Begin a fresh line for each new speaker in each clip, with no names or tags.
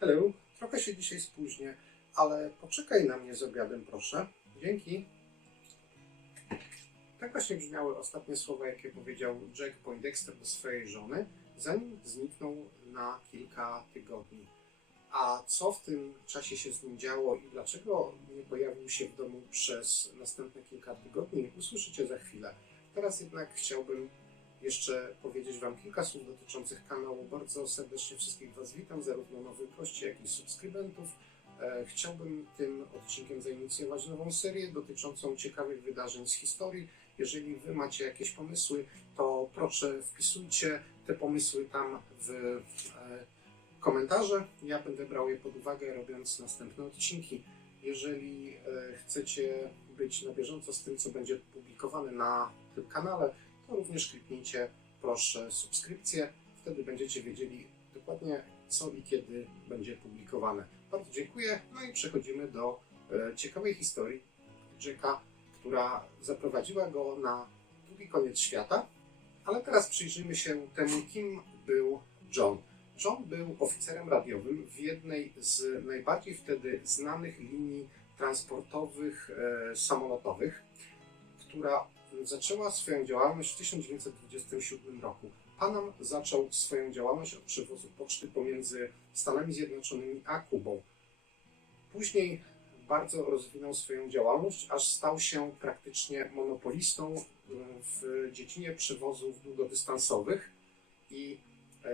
Hello, trochę się dzisiaj spóźnię, ale poczekaj na mnie z obiadem, proszę. Dzięki. Tak właśnie brzmiały ostatnie słowa, jakie powiedział Jack Poindexter do swojej żony, zanim zniknął na kilka tygodni. A co w tym czasie się z nim działo i dlaczego nie pojawił się w domu przez następne kilka tygodni, usłyszycie za chwilę. Teraz jednak chciałbym jeszcze powiedzieć Wam kilka słów dotyczących kanału. Bardzo serdecznie wszystkich Was witam, zarówno nowych gości, jak i subskrybentów. E, Chciałbym tym odcinkiem zainicjować nową serię dotyczącą ciekawych wydarzeń z historii. Jeżeli Wy macie jakieś pomysły, to proszę wpisujcie te pomysły tam w e, komentarze. Ja będę brał je pod uwagę, robiąc następne odcinki. Jeżeli e, chcecie być na bieżąco z tym, co będzie publikowane na tym kanale, to również kliknijcie proszę subskrypcję. Wtedy będziecie wiedzieli dokładnie co i kiedy będzie publikowane. Bardzo dziękuję. No i przechodzimy do e, ciekawej historii Jacka, która zaprowadziła go na drugi koniec świata. Ale teraz przyjrzyjmy się temu, kim był John. John był oficerem radiowym w jednej z najbardziej wtedy znanych linii transportowych e, samolotowych, która zaczęła swoją działalność w 1927 roku. Panam zaczął swoją działalność od przewozu poczty pomiędzy Stanami Zjednoczonymi a Kubą. Później bardzo rozwinął swoją działalność, aż stał się praktycznie monopolistą e, w dziedzinie przewozów długodystansowych i e,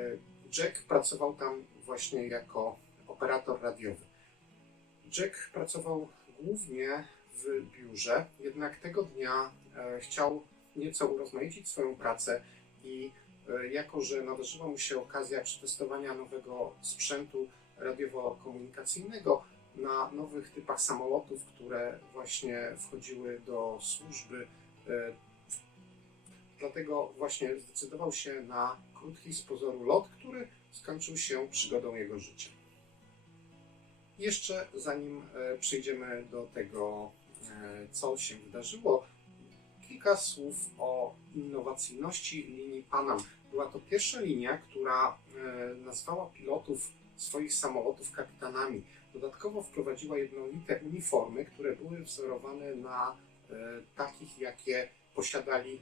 Jack pracował tam właśnie jako operator radiowy. Jack pracował głównie w biurze, jednak tego dnia e, chciał nieco urozmaicić swoją pracę i e, jako, że nadarzyła mu się okazja przetestowania nowego sprzętu radiowo-komunikacyjnego na nowych typach samolotów, które właśnie wchodziły do służby, e, dlatego właśnie zdecydował się na krótki z pozoru lot, który skończył się przygodą jego życia. Jeszcze zanim przejdziemy do tego, co się wydarzyło, kilka słów o innowacyjności linii Panam. Była to pierwsza linia, która e, nazwała pilotów swoich samolotów kapitanami. Dodatkowo wprowadziła jednolite uniformy, które były wzorowane na takich, jakie posiadali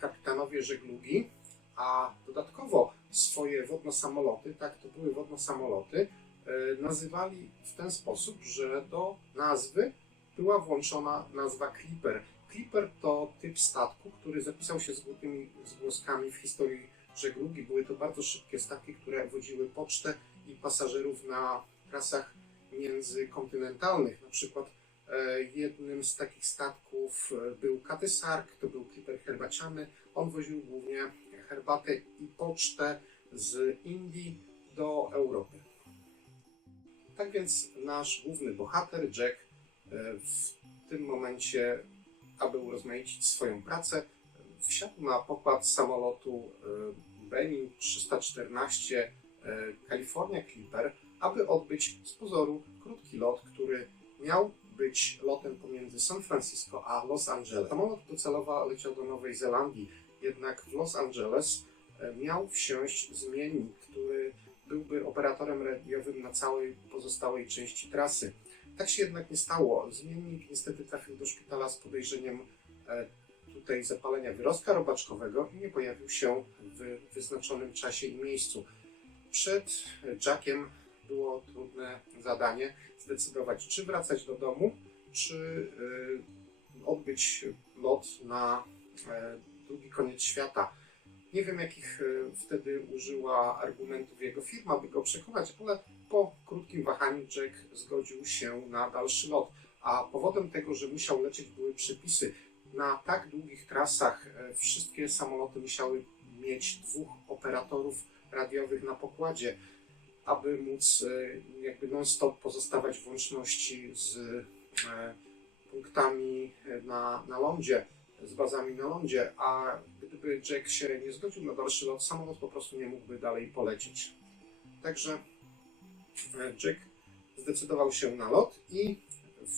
kapitanowie żeglugi, a dodatkowo swoje wodnosamoloty, tak to były wodnosamoloty, e, nazywali w ten sposób, że do nazwy była włączona nazwa Clipper. Clipper to typ statku, który zapisał się z złotymi zgłoskami w historii żeglugi. Były to bardzo szybkie statki, które wodziły pocztę i pasażerów na trasach międzykontynentalnych. Na przykład e, jednym z takich statków e, był Katysark, to był Clipper herbaciany. On woził głównie herbatę i pocztę z Indii do Europy. Tak więc nasz główny bohater, Jack, w tym momencie, aby urozmaicić swoją pracę, wsiadł na pokład samolotu e, Boeing 314 e, California Clipper, aby odbyć z pozoru krótki lot, który miał być lotem pomiędzy San Francisco a Los Angeles. Samolot docelowo leciał do Nowej Zelandii, jednak w Los Angeles miał wsiąść zmiennik, który byłby operatorem radiowym na całej pozostałej części trasy. Tak się jednak nie stało. Zmiennik niestety trafił do szpitala z podejrzeniem e, tutaj zapalenia wyrostka robaczkowego i nie pojawił się w wyznaczonym czasie i miejscu. Przed Jackiem było trudne zadanie zdecydować, czy wracać do domu, czy e, odbyć lot na e, drugi koniec świata. Nie wiem, jakich e, wtedy użyła argumentów jego firma, by go przekonać, ale po krótkim wahaniu Jack zgodził się na dalszy lot. A powodem tego, że musiał lecieć, były przepisy. Na tak długich trasach e, wszystkie samoloty musiały mieć dwóch operatorów radiowych na pokładzie, aby móc e, jakby non-stop pozostawać w łączności z punktami na, na lądzie z bazami na lądzie, a gdyby Jack się nie zgodził na dalszy lot, samolot po prostu nie mógłby dalej polecieć. Także e, Jack zdecydował się na lot i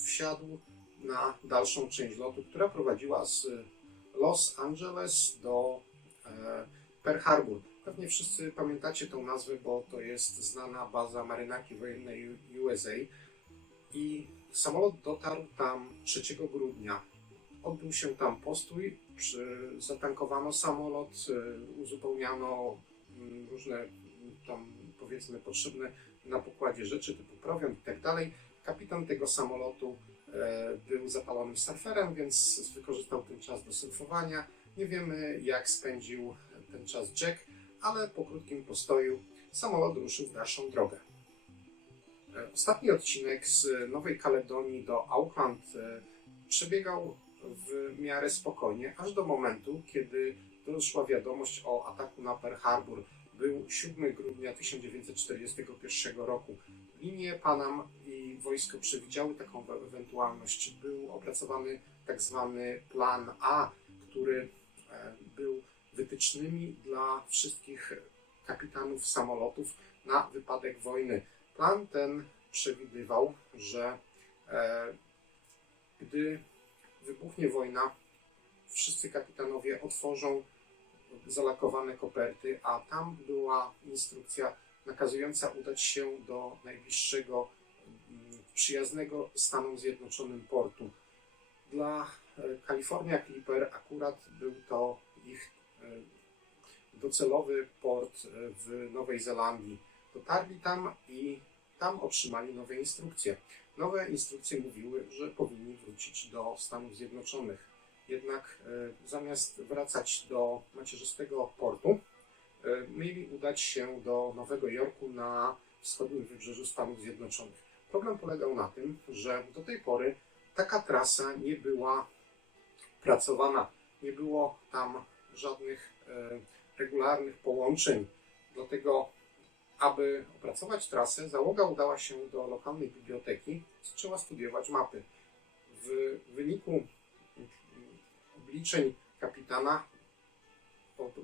wsiadł na dalszą część lotu, która prowadziła z Los Angeles do e, Pearl Harbor. Pewnie wszyscy pamiętacie tą nazwę, bo to jest znana baza marynarki wojennej USA i samolot dotarł tam 3 grudnia. Odbył się tam postój, przy, zatankowano samolot, y, uzupełniano mm, różne mm, tam powiedzmy potrzebne na pokładzie rzeczy typu prowiant i tak dalej. Kapitan tego samolotu e, był zapalonym surferem, więc wykorzystał ten czas do surfowania. Nie wiemy jak spędził ten czas Jack, ale po krótkim postoju samolot ruszył w dalszą drogę. E, Ostatni odcinek z Nowej Kaledonii do Auckland e, przebiegał w miarę spokojnie, aż do momentu, kiedy doszła wiadomość o ataku na Pearl Harbor. Był 7 grudnia 1941 roku. Linie Panam i wojsko przewidziały taką we- ewentualność. Był opracowany tak zwany plan A, który e, był wytycznymi dla wszystkich kapitanów samolotów na wypadek wojny. Plan ten przewidywał, że e, gdy wybuchnie wojna, wszyscy kapitanowie otworzą zalakowane koperty, a tam była instrukcja nakazująca udać się do najbliższego mm, przyjaznego Stanom Zjednoczonym portu. Dla e, California Clipper akurat był to ich e, docelowy port e, w Nowej Zelandii. Dotarli tam i tam otrzymali nowe instrukcje. Nowe instrukcje mówiły, że powinni wrócić do Stanów Zjednoczonych. Jednak e, zamiast wracać do macierzystego portu, e, mieli udać się do Nowego Jorku na wschodnim wybrzeżu Stanów Zjednoczonych. Problem polegał na tym, że do tej pory taka trasa nie była pracowana. Nie było tam żadnych e, regularnych połączeń. Dlatego, aby opracować trasę, załoga udała się do lokalnej biblioteki, zaczęła studiować mapy. W wyniku obliczeń kapitana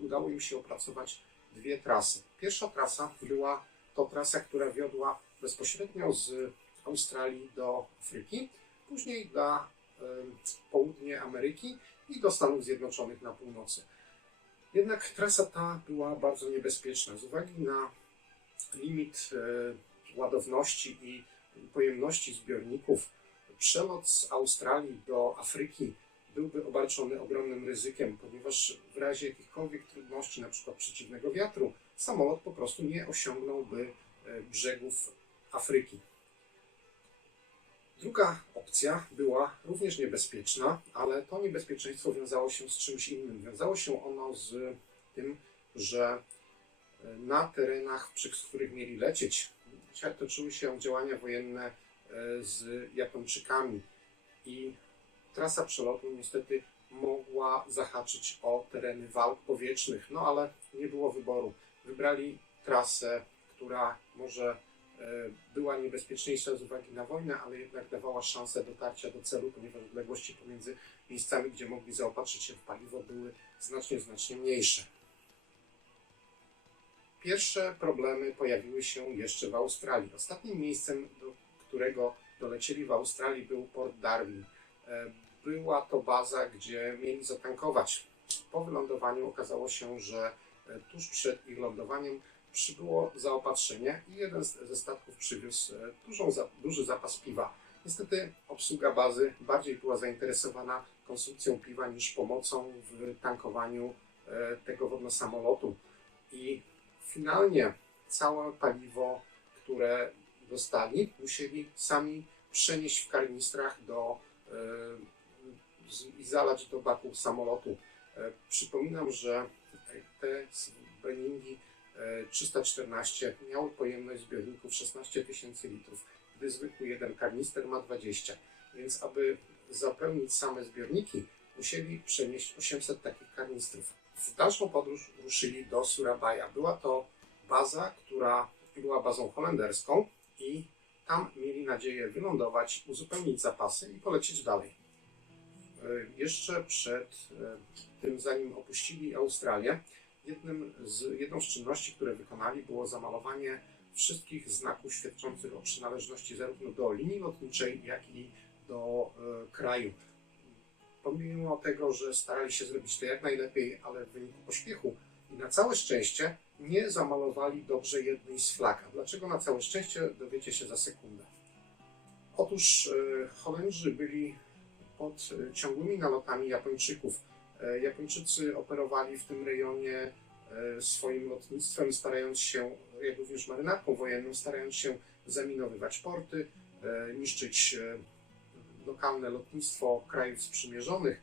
udało im się opracować dwie trasy. Pierwsza trasa była to trasa, która wiodła bezpośrednio z Australii do Afryki, później e, południe Ameryki i do Stanów Zjednoczonych na północy. Jednak trasa ta była bardzo niebezpieczna z uwagi na limit e, ładowności i pojemności zbiorników. Przelot z Australii do Afryki byłby obarczony ogromnym ryzykiem, ponieważ w razie jakichkolwiek trudności, przykład przeciwnego wiatru, samolot po prostu nie osiągnąłby e, brzegów Afryki. Druga opcja była również niebezpieczna, ale to niebezpieczeństwo wiązało się z czymś innym. Wiązało się ono z tym, że na terenach, przy których mieli lecieć, toczyły się działania wojenne e, z Japończykami i trasa przelotu niestety mogła zahaczyć o tereny walk powietrznych, no ale nie było wyboru. Wybrali trasę, która może e, była niebezpieczniejsza z uwagi na wojnę, ale jednak dawała szansę dotarcia do celu, ponieważ odległości pomiędzy miejscami, gdzie mogli zaopatrzyć się w paliwo, były znacznie, znacznie mniejsze. Pierwsze problemy pojawiły się jeszcze w Australii. Ostatnim miejscem, do którego dolecieli w Australii, był Port Darwin. E, Była to baza, gdzie mieli zatankować. Po wylądowaniu okazało się, że e, tuż przed ich lądowaniem przybyło zaopatrzenie i jeden ze statków przywiózł e, dużą, duży zapas piwa. Niestety obsługa bazy bardziej była zainteresowana konsumpcją piwa niż pomocą w tankowaniu tego wodnosamolotu. I finalnie całe paliwo, które dostali, musieli sami przenieść w karnistrach do, e, i zalać do baku samolotu. E, Przypominam, że te Benningi e, 314 miały pojemność zbiorników 16 tysięcy litrów, gdy zwykły jeden karnister ma 20. Więc aby zapełnić same zbiorniki, musieli przenieść 800 takich karnistrów. W dalszą podróż ruszyli do Surabaya. Była to baza, która była bazą holenderską i tam mieli nadzieję wylądować, uzupełnić zapasy i polecieć dalej. E, Jeszcze przed e, tym, zanim opuścili Australię, z, jedną z czynności, które wykonali, było zamalowanie wszystkich znaków świadczących o przynależności zarówno do linii lotniczej, jak i do e, kraju. Pomimo tego, że starali się zrobić to jak najlepiej, ale w wyniku pośpiechu i na całe szczęście nie zamalowali dobrze jednej z flag. Dlaczego na całe szczęście dowiecie się za sekundę. Otóż e, Holendrzy byli pod e, ciągłymi nalotami Japończyków. E, Japończycy operowali w tym rejonie swoim lotnictwem, starając się, jak również marynarką wojenną, starając się zaminowywać porty, niszczyć lokalne lotnictwo krajów sprzymierzonych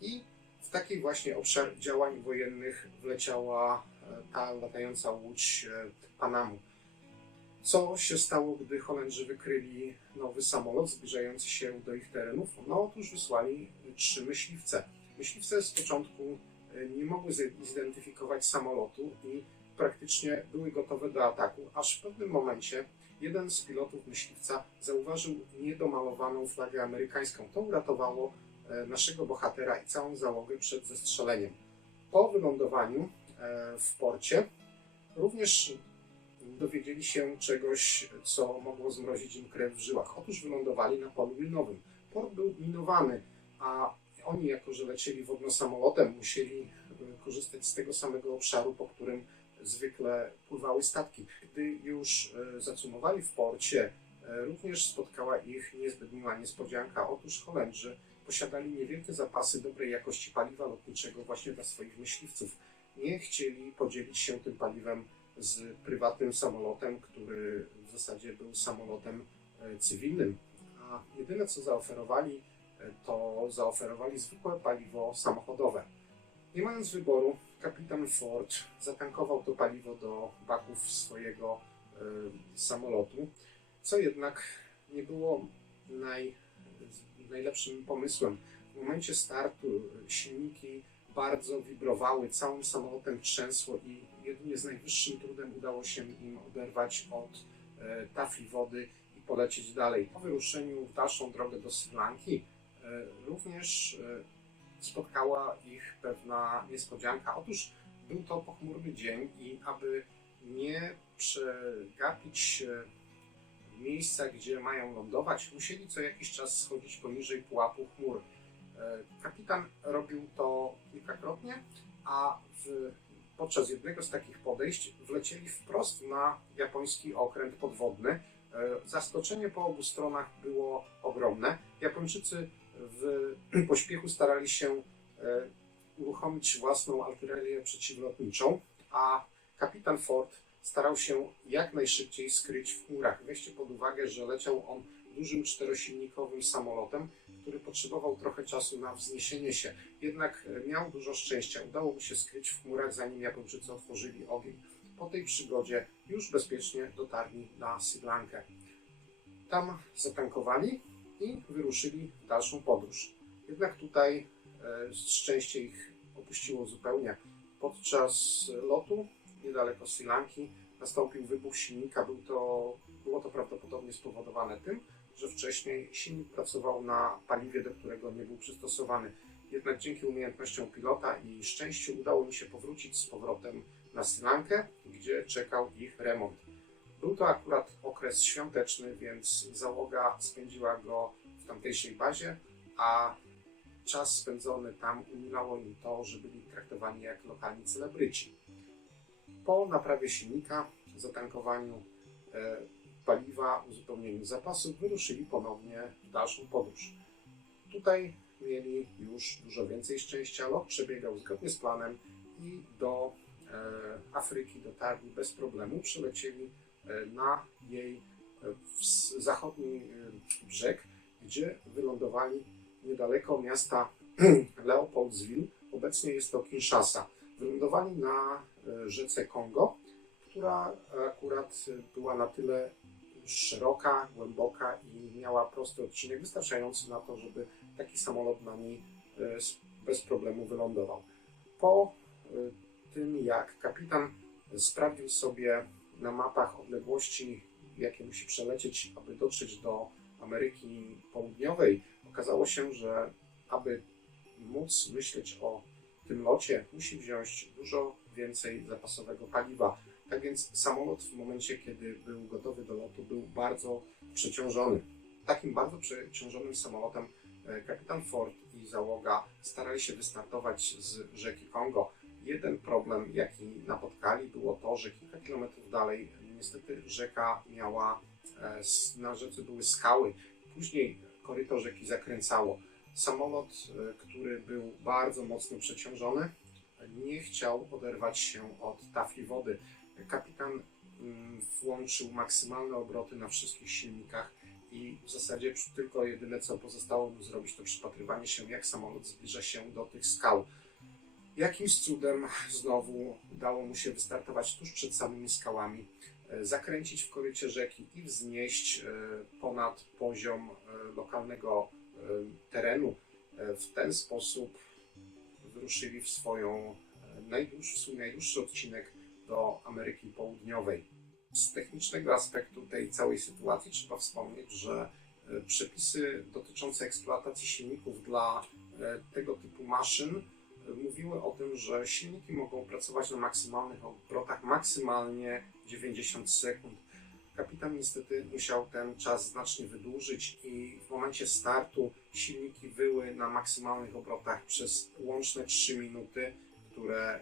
i w taki właśnie obszar działań wojennych wleciała e, ta latająca łódź e, Panamu. Co się stało, gdy Holendrzy wykryli nowy samolot zbliżający się do ich terenów? No otóż wysłali trzy myśliwce. Myśliwce z początku e, nie mogły zidentyfikować samolotu i praktycznie były gotowe do ataku, aż w pewnym momencie jeden z pilotów myśliwca zauważył niedomalowaną flagę amerykańską. To uratowało e, naszego bohatera i całą załogę przed zestrzeleniem. Po wylądowaniu e, w porcie również dowiedzieli się czegoś, co mogło zmrozić im krew w żyłach. Otóż wylądowali na polu minowym. Port był minowany, a oni, jako że lecieli wodno-samolotem, musieli e, korzystać z tego samego obszaru, po którym zwykle pływały statki. Gdy już e, zacumowali w porcie, e, również spotkała ich niezbyt miła niespodzianka. Otóż Holendrzy posiadali niewielkie zapasy dobrej jakości paliwa lotniczego właśnie dla swoich myśliwców. Nie chcieli podzielić się tym paliwem z prywatnym samolotem, który w zasadzie był samolotem e, cywilnym. A jedyne co zaoferowali, to zaoferowali zwykłe paliwo samochodowe. Nie mając wyboru, kapitan Ford zatankował to paliwo do baków swojego e, samolotu, co jednak nie było naj, najlepszym pomysłem. W momencie startu e, silniki bardzo wibrowały, całym samolotem trzęsło i jedynie z najwyższym trudem udało się im oderwać od e, tafli wody i polecieć dalej. Po wyruszeniu w dalszą drogę do Sri Lanki również spotkała ich pewna niespodzianka. Otóż był to pochmurny dzień i aby nie przegapić e, miejsca, gdzie mają lądować, musieli co jakiś czas schodzić poniżej pułapu chmur. E, Kapitan robił to kilkakrotnie, a w, podczas jednego z takich podejść wlecieli wprost na japoński okręt podwodny. E, Zaskoczenie po obu stronach było ogromne. Japończycy w pośpiechu starali się e, uruchomić własną artylerię przeciwlotniczą, a kapitan Ford starał się jak najszybciej skryć w chmurach. Weźcie pod uwagę, że leciał on dużym czterosilnikowym samolotem, który potrzebował trochę czasu na wzniesienie się. Jednak e, miał dużo szczęścia. Udało mu się skryć w chmurach, zanim Japończycy otworzyli ogień. Po tej przygodzie już bezpiecznie dotarli na Sri. Tam zatankowali i wyruszyli w dalszą podróż. Jednak tutaj e, szczęście ich opuściło zupełnie. Podczas lotu niedaleko Sri Lanki nastąpił wybuch silnika. Był to, było to prawdopodobnie spowodowane tym, że wcześniej silnik pracował na paliwie, do którego nie był przystosowany. Jednak dzięki umiejętnościom pilota i szczęściu udało mi się powrócić z powrotem na Sri Lankę, gdzie czekał ich remont. Był to akurat okres świąteczny, więc załoga spędziła go w tamtejszej bazie, a czas spędzony tam umilało im to, że byli traktowani jak lokalni celebryci. Po naprawie silnika, zatankowaniu e, paliwa, uzupełnieniu zapasów, wyruszyli ponownie w dalszą podróż. Tutaj mieli już dużo więcej szczęścia. Lot przebiegał zgodnie z planem i do e, Afryki dotarli bez problemu. Przylecieli na jej e, zachodni e, brzeg, gdzie wylądowali niedaleko miasta Leopoldsville. Obecnie jest to Kinshasa. Wylądowali na e, rzece Kongo, która akurat była na tyle szeroka, głęboka i miała prosty odcinek wystarczający na to, żeby taki samolot na niej e, bez problemu wylądował. Po e, tym, jak kapitan sprawdził sobie na mapach odległości, jakie musi przelecieć, aby dotrzeć do Ameryki Południowej, okazało się, że aby móc myśleć o tym locie, musi wziąć dużo więcej zapasowego paliwa. Tak więc samolot w momencie, kiedy był gotowy do lotu, był bardzo przeciążony. Takim bardzo przeciążonym samolotem e, kapitan Ford i załoga starali się wystartować z rzeki Kongo. Jeden problem, jaki napotkali, było to, że kilka kilometrów dalej niestety rzeka miała, e, na rzece były skały. Później koryto rzeki zakręcało. Samolot, e, który był bardzo mocno przeciążony, nie chciał oderwać się od tafli wody. Kapitan mm, włączył maksymalne obroty na wszystkich silnikach i w zasadzie tylko jedyne co pozostało mu zrobić to przypatrywanie się jak samolot zbliża się do tych skał. Jakimś cudem znowu udało mu się wystartować tuż przed samymi skałami, e, zakręcić w korycie rzeki i wznieść e, ponad poziom e, lokalnego terenu. W ten sposób wyruszyli w swoją najdłuższy, swój najdłuższy odcinek do Ameryki Południowej. Z technicznego aspektu tej całej sytuacji trzeba wspomnieć, że przepisy dotyczące eksploatacji silników dla tego typu maszyn mówiły o tym, że silniki mogą pracować na maksymalnych obrotach maksymalnie 90 sekund. Kapitan niestety musiał ten czas znacznie wydłużyć i w momencie startu silniki wyły na maksymalnych obrotach przez łączne 3 minuty, które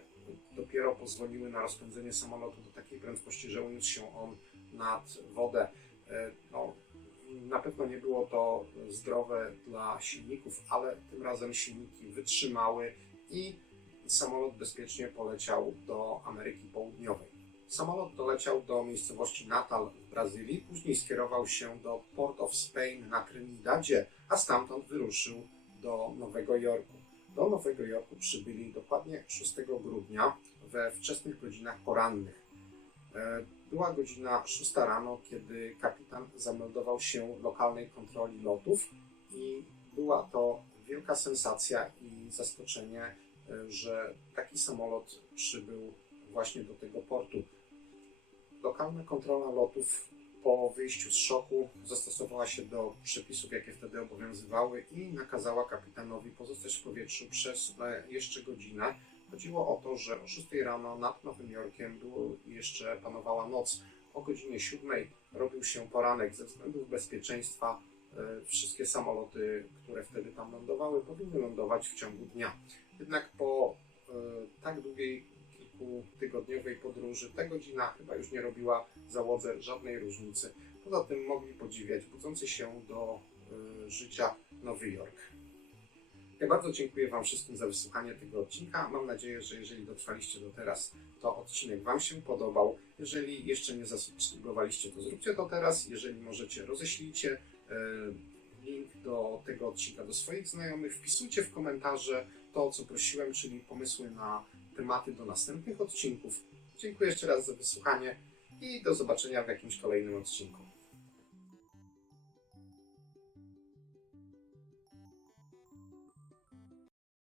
dopiero pozwoliły na rozpędzenie samolotu do takiej prędkości, że uniósł się on nad wodę. E, No, na pewno nie było to zdrowe dla silników, ale tym razem silniki wytrzymały i samolot bezpiecznie poleciał do Ameryki Południowej. Samolot doleciał do miejscowości Natal w Brazylii, później skierował się do Port of Spain na Trinidadzie, a stamtąd wyruszył do Nowego Jorku. Do Nowego Jorku przybyli dokładnie 6 grudnia we wczesnych godzinach porannych. E, Była godzina 6 rano, kiedy kapitan zameldował się lokalnej kontroli lotów i była to wielka sensacja i zaskoczenie, że taki samolot przybył właśnie do tego portu. Lokalna kontrola lotów po wyjściu z szoku zastosowała się do przepisów, jakie wtedy obowiązywały i nakazała kapitanowi pozostać w powietrzu przez e, jeszcze godzinę. Chodziło o to, że o 6 rano nad Nowym Jorkiem było jeszcze panowała noc. O godzinie 7 robił się poranek ze względów bezpieczeństwa. e, Wszystkie samoloty, które wtedy tam lądowały, powinny lądować w ciągu dnia. Jednak po e, tak długiej kilkutygodniowej podróży ta godzina chyba już nie robiła załodze żadnej różnicy. Poza tym mogli podziwiać budzący się do e, życia Nowy Jork. Ja bardzo dziękuję Wam wszystkim za wysłuchanie tego odcinka. Mam nadzieję, że jeżeli dotrwaliście do teraz, to odcinek Wam się podobał. Jeżeli jeszcze nie zasubskrybowaliście, to zróbcie to teraz. Jeżeli możecie, roześlijcie e, link do tego odcinka do swoich znajomych. Wpisujcie w komentarze to, o co prosiłem, czyli pomysły na tematy do następnych odcinków. Dziękuję jeszcze raz za wysłuchanie i do zobaczenia w jakimś kolejnym odcinku.